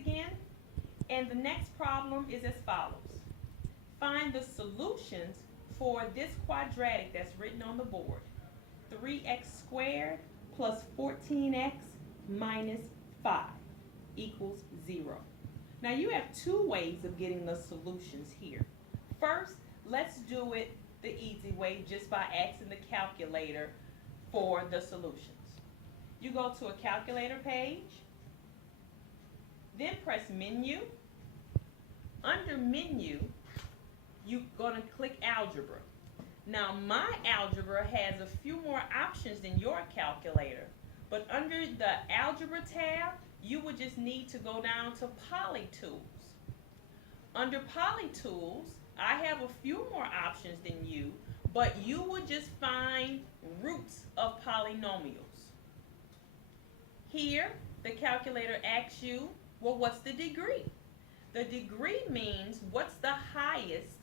again. And the next problem is as follows. Find the solutions for this quadratic that's written on the board. 3x squared plus 14x minus 5 equals 0. Now you have two ways of getting the solutions here. First, let's do it the easy way just by asking the calculator for the solutions. You go to a calculator page, then press menu. Under menu, you're going to click algebra. Now my algebra has a few more options than your calculator, but under the algebra tab, you would just need to go down to polytools. Under polytools, I have a few more options than you, but you would just find roots of polynomials. Here, the calculator asks you, well, what's the degree? The degree means what's the highest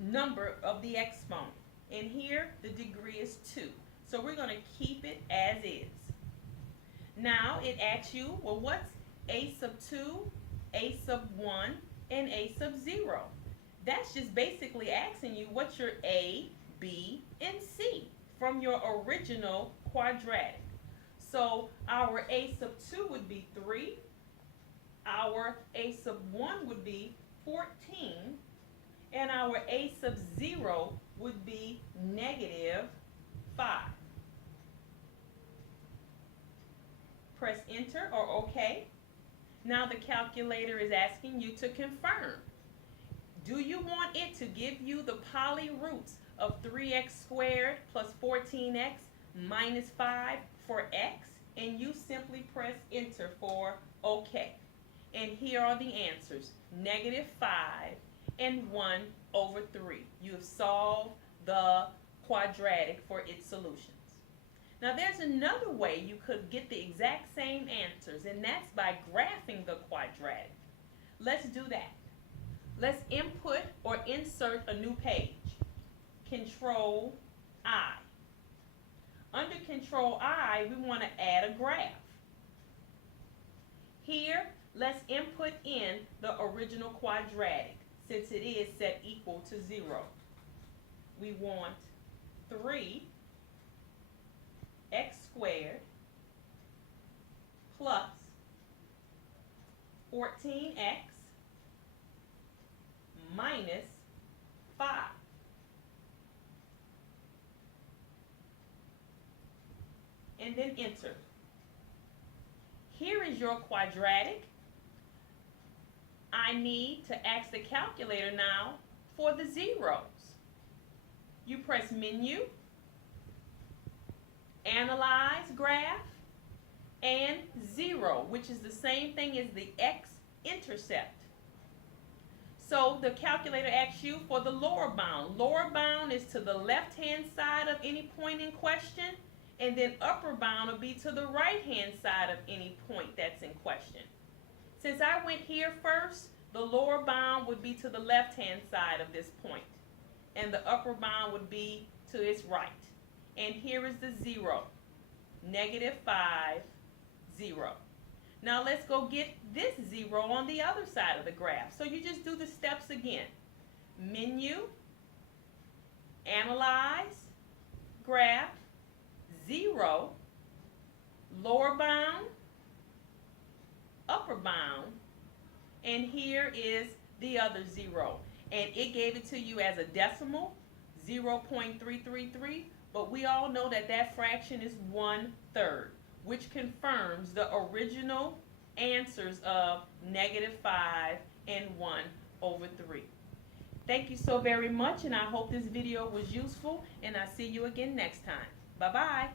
number of the exponent. And here, the degree is 2. So we're going to keep it as is. Now, it asks you, well, what's a sub 2, a sub 1, and a sub 0? That's just basically asking you what's your A, B, and C from your original quadratic. So our a sub 2 would be 3. Our a sub 1 would be 14. And our a sub 0 would be negative 5. Press enter or OK. Now the calculator is asking you to confirm. Do you want it to give you the poly roots of 3x squared plus 14x minus 5 for x? And you simply press enter for OK. And here are the answers. Negative 5 and 1 over 3. You have solved the quadratic for its solutions. Now there's another way you could get the exact same answers, and that's by graphing the quadratic. Let's do that. Let's input or insert a new page. Control I. Under Control I, we want to add a graph. Here, let's input in the original quadratic since it is set equal to 0. We want 3x squared plus 14x minus 5. And then enter. Here is your quadratic. I need to ask the calculator now for the zeros. You press menu, analyze graph, and 0, which is the same thing as the x-intercept. So the calculator asks you for the lower bound. Lower bound is to the left-hand side of any point in question, and then upper bound will be to the right-hand side of any point that's in question. Since I went here first, the lower bound would be to the left-hand side of this point, and the upper bound would be to its right. And here is the 0, negative 5, 0. Now let's go get this 0 on the other side of the graph. So you just do the steps again. Menu, analyze, graph, 0, lower bound, upper bound, and here is the other 0. And it gave it to you as a decimal, 0.333, but we all know that that fraction is 1/3, which confirms the original answers of negative 5 and 1 over 3. Thank you so very much, and I hope this video was useful, and I'll see you again next time. Bye-bye.